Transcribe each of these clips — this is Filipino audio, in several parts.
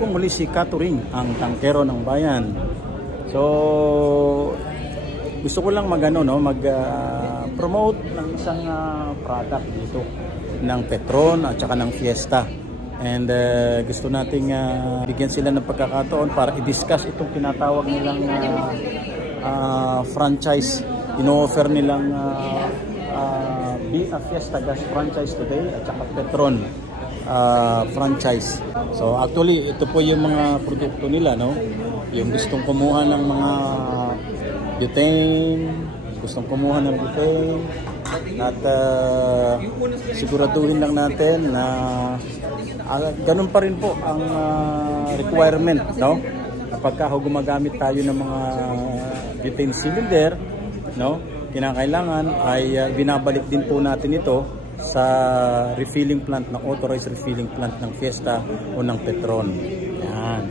Muli si Katuring, ang tangkero ng bayan. So gusto ko lang mag-promote ng isang product dito ng Petron at saka ng Fiesta. And gusto nating bigyan sila ng pagkakataon para i-discuss itong tinatawag nilang franchise. Ino-offer nilang Be a Fiesta Gas franchise today at saka Petron franchise. So actually ito po yung mga produkto nila, no? Yung gustong kumuha ng mga butane, at siguraduhin lang natin na ganun pa rin po ang requirement, no? Kapag gumagamit tayo ng mga butane cylinder, no? Kinakailangan ay binabalik din po natin ito sa refilling plant, na authorized refilling plant ng Fiesta o ng Petron. Yan.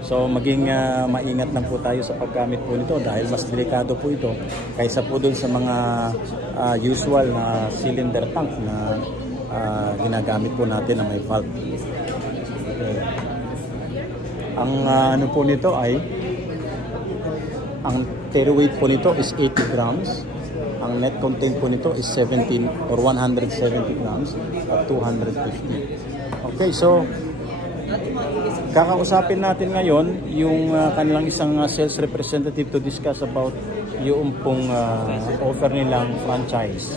So maging maingat lang po tayo sa paggamit po nito dahil mas delikado po ito kaysa po dun sa mga usual na cylinder tank na ginagamit po natin na may valve. Okay. Ang ano po nito ay ang carry weight po nito is 80 grams. Ang net content po nito is 17 or 170 grams at 250. Okay, so kakausapin natin ngayon yung kanilang isang sales representative to discuss about yung pong offer nilang franchise.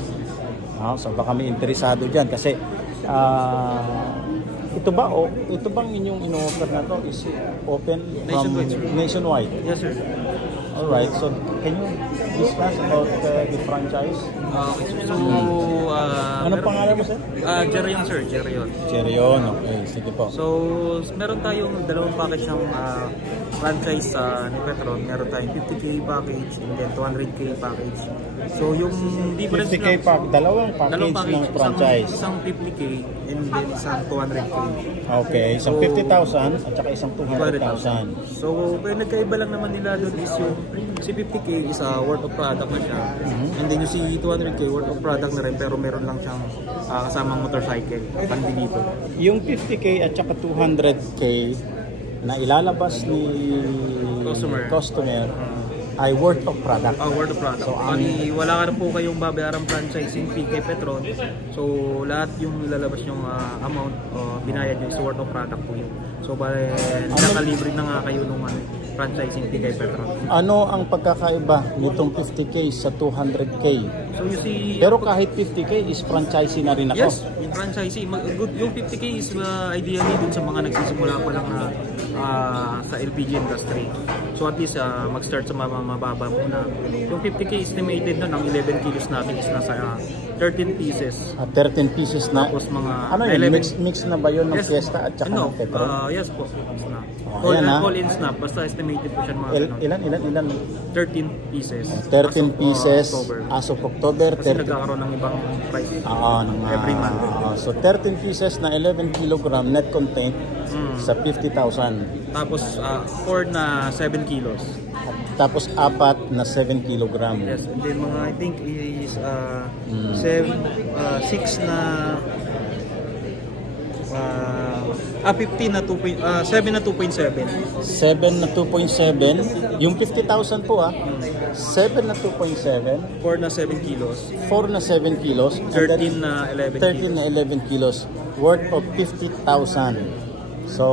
So baka may interesado dyan kasi ito bang inyong ino-offer na to is open from nationwide? Yes, sir. Alright, so can you discuss about the franchise? So, ano pangalan mo, sir? Jerion, sir. Jerion. Jerion, okay. Sige po. So, meron tayong dalawang package ng franchise ni Petron. Meron tayong 50K package and then 200K package. So, yung difference 50K dalawang package ng franchise. Isang 50K and then isang 200K. Okay, isang 50,000 at saka isang 200,000. So, nagkaiba lang naman nila doon is yung si 50K is worth of product na siya. And then yung si 200K worth of product na rin pero meron lang siyang kasamang motorcycle. Pandi dito. Yung 50K at saka 200K na ilalabas ni customer ay worth of product. Worth of product. So, wala ka na po kayong babayarang franchising fee kay Petron. So, lahat yung ilalabas yung amount binayad nyo is worth of product po yun. So, nakalibre na nga kayo nung franchising fee kay Petron. Ano ang pagkakaiba nitong 50K sa 200K? So, pero kahit 50K is franchisee na rin ako. Yes, franchisee. Yung 50K is ideally dun sa mga nagsisimula pa lang sa LPG industry. So at least mag-start sa mababa muna. Yung 50K estimated nun, ang 11 kilos natin is nasa 13 pieces. 13 pieces na? Tapos mga ano yun? Mix na ba yun ng Fiesta at saka ng Petron? Yes po. All in snap. Basta estimated po siya mga Ilan? 13 pieces. 13 pieces as of October. Kasi nagkakaroon ng ibang price every month. So 13 pieces na 11 kilogram net content sa 50,000. Tapos 4 na 7 kilos. Tapos 4 na 7 kilogram. Yes, and then mga I think is 6 na 15 na 7 na 2.7. 7 na 2.7. Yung 50,000 po 7 na 2.7. 4 na 7 kilos. 4 na 7 kilos. 13 na 11 kilos. 13 na 11 kilos. Worth of 50,000. So,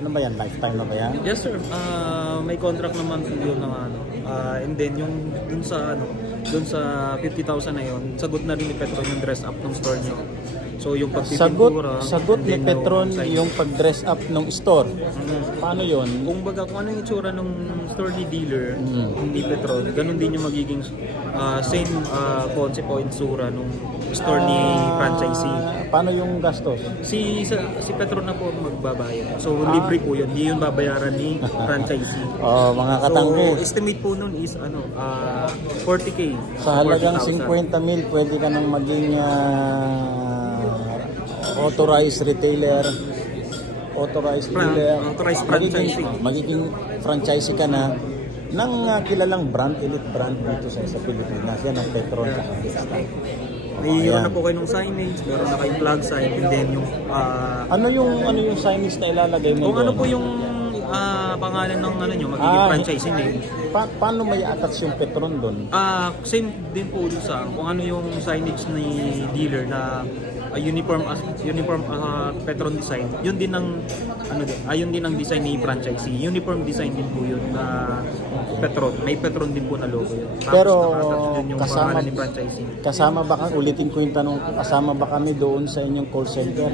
ano ba yan? Lifetime na ba yan? Yes, sir. May contract naman yun ng and then yung dun sa 50,000 na yun, sagot na rin ni Petron yung dress up ng store nyo. So yung pagpipintura, sagot ni Petron yung pag-dress up ng store. Paano yun? Kung ano yung itsura ng store ni dealer, ni Petron, ganun din yung magiging same concept o itsura ng store ni franchisee. Paano yung gastos? Si Petron na po magbabayad. So libre po yun, hindi yun babayaran ni franchisee. Mga katanggi. So estimate po nun is 40K. Sa halagang 50,000 pwede ka nang maging authorized retailer, authorized franchisee. Magiging franchisee ka na ng kilalang brand, elite brand dito sa Pilipinas. Yan ang Petron sa Fiesta. May Ayan. na po kayo ng signage, meron na kayong flag sign, and then yung Ano yung signage na ilalagay mo kung ano doon? po yung pangalan ng ano nyo, magiging franchise name. Paano may attach yung Petron doon? Same din po dun sa kung ano yung signage ni dealer na uniform Petron design. Yun din ang yun din ang design ni franchisee. Uniform design din po yun na Petron. May Petron din po na logo yun. Tapos Pero nakatouch din yung pangalan ni franchisee. kasama ba ulitin ko yung tanong, kasama ba kami doon sa inyong call center?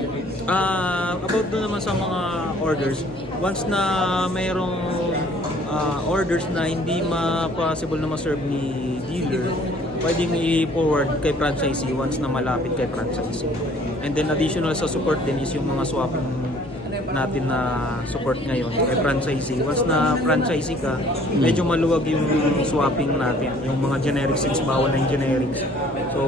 About doon naman sa mga orders, once na mayroong orders na hindi possible na ma-serve ni dealer, pwedeng i-forward kay franchisee once na malapit kay franchisee. And then additional sa support din is yung mga swapping natin na support ngayon kay franchisee. Once na franchisee ka, medyo maluwag yung swapping natin, yung mga generics since bawal na yung generics. So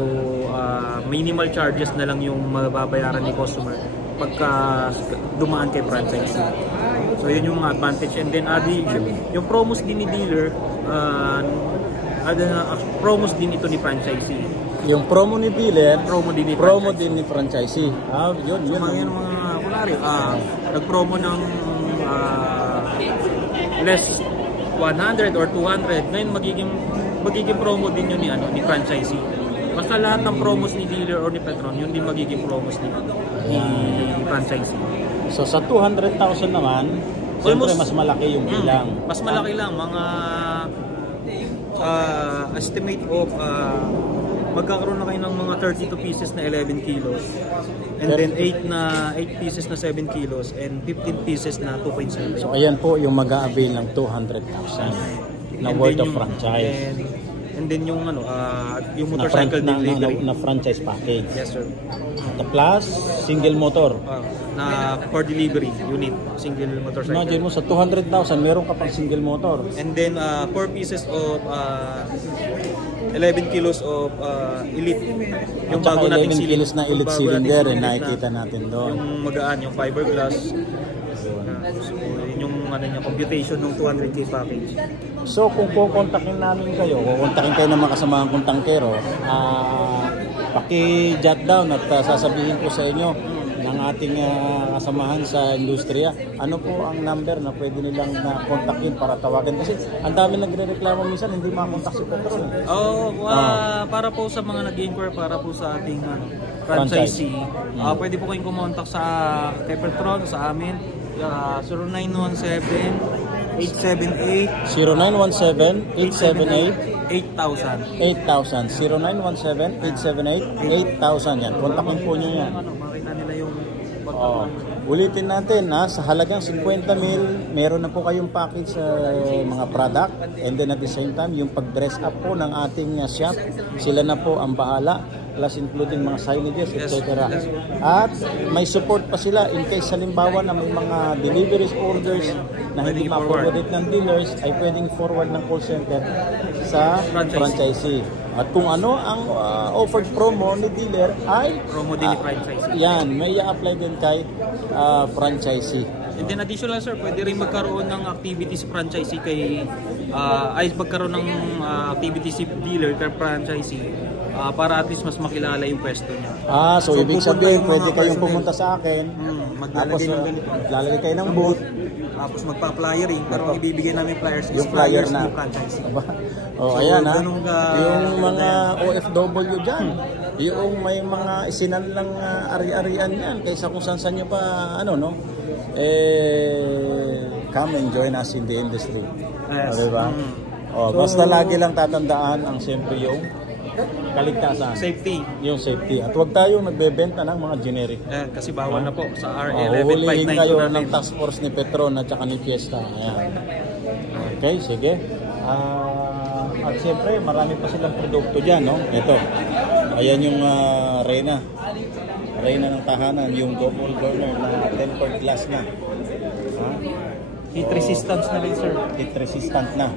minimal charges na lang yung mababayaran ni customer pagka dumaan kay franchisee. So yun yung mga advantage. And then yung promos din ni dealer, promos din ito ni franchisee. Yung promo ni dealer, Promo din ni franchisee. Yun. Yung mga kunwari, nag-promo ng less 100 or 200, ngayon magiging promo din yun ni franchisee. Basta lahat ng promos ni dealer or ni Petron, yun din magiging promos ni franchisee. So sa 200,000 naman, siyempre mas malaki yung bilang. Mas malaki lang, mga estimate of magkakaroon na kayo ng mga 32 pieces na 11 kilos. And then 8 pieces na 7 kilos and 15 pieces na 2.7. So ayan po yung mag-a-avail ng 200,000 na worth of franchise. And then yung yung motorcycle delivery na franchise package. Yes sir. The plus single motor. Na for delivery unit, single motorcycle. Imagine mo sa 200,000 meron ka pang single motor. And then 4 pieces of 11 kilos of elite. Yung bago nating 11 kilos na elite cylinder nakikita natin doon. Yung magaan, yung fiberglass. So, yun yung computation ng 200k package. So kung kukontakin namin kayo, kukontakin kayo ng mga kasamahan kong tangkero, paki-jot down at sasabihin ko sa inyo ng ating kasamahan sa industriya, ano po ang number na pwede nilang kontakin para tawagan, kasi ang dami nagre-reklamo minsan hindi makontak si Petron. Para po sa mga nag-inquire para po sa ating franchisee, pwede po kayong kumontak sa kay Petron sa amin, 0917 878 0917-878-8000 yan. Kontakin po nyo yan. Makita nila yung ulitin natin sa halagang 50 mil, meron na po kayong package sa mga product, and then at the same time yung pag-dress up po ng ating shop, sila na po ang bahala, plus including mga signages, etc. At may support pa sila in case halimbawa na may mga deliveries orders na hindi ma-forward ng dealers, ay pwedeng forward ng call center sa franchisee. At kung ano ang offered promo ni dealer ay promo din ni franchisee. Yan, may i-apply din kay franchisee. And then additional sir, pwede rin magkaroon ng activities franchisee kay magkaroon ng activities dealer kay franchisee para at least mas makilala yung pwesto niya. So ibig sabihin, pwede kayong pumunta sa akin, tapos maglalagay kayo ng booth, tapos magpa-flyering, pero ibibigay namin flyers yung flyer na. Ayan yung mga OFW dyan, yung may mga isinanlang ari-arian yan, kaysa kung saan nyo pa, come and join us in the industry. Yes. Diba? Basta lagi lang tatandaan ang siyempre yung kaligtasan. Safety. Yung safety. At huwag tayong nagbebenta ng mga generic. Kasi bawal na po sa RA 11.592 hulihin kayo natin. ng task force ni Petron at saka ni Fiesta. Ayan. Okay, sige. At siyempre, marami pa silang produkto dyan, no? Ito. Ayan yung Reyna. Reyna ng tahanan. Yung double burner na tempered glass na. Heat resistance na rin sir. Heat resistant na.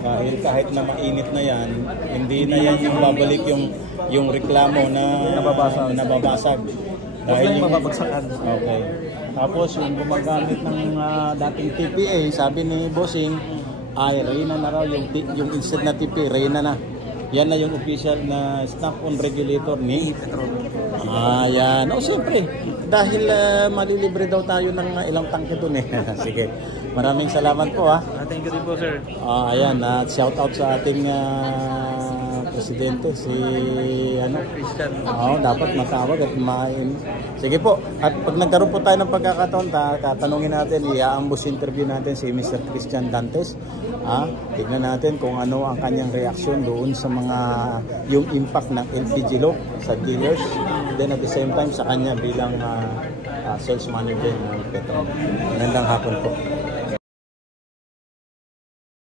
Dahil kahit na mainit na yan, hindi na yan yung babalik yung reklamo na nababasag. Dahil yung mababagsakan. Okay. Tapos yung gumagamit ng dating TPA, sabi ni Bossing, ay Reyna na raw yung instead na TPA, Reyna na. Yan na yung official na snap-on regulator ni Petron. yan. O, siyempre, dahil malilibre daw tayo ng ilang tangke dun eh. Sige, maraming salamat po ha. Thank you din po, sir. Ayan, shout out sa ating presidente, si Christian. dapat matawag at sige po, at pag nagkaroon po tayo ng pagkakataon, tatanungin natin, i-ambush interview natin si Mr. Christian Dantes. Tignan natin kung ano ang kanyang reaksyon doon sa yung impact ng LPG law sa dealers, then at the same time sa kanya bilang sales manager ng Petron. Magandang hapon po.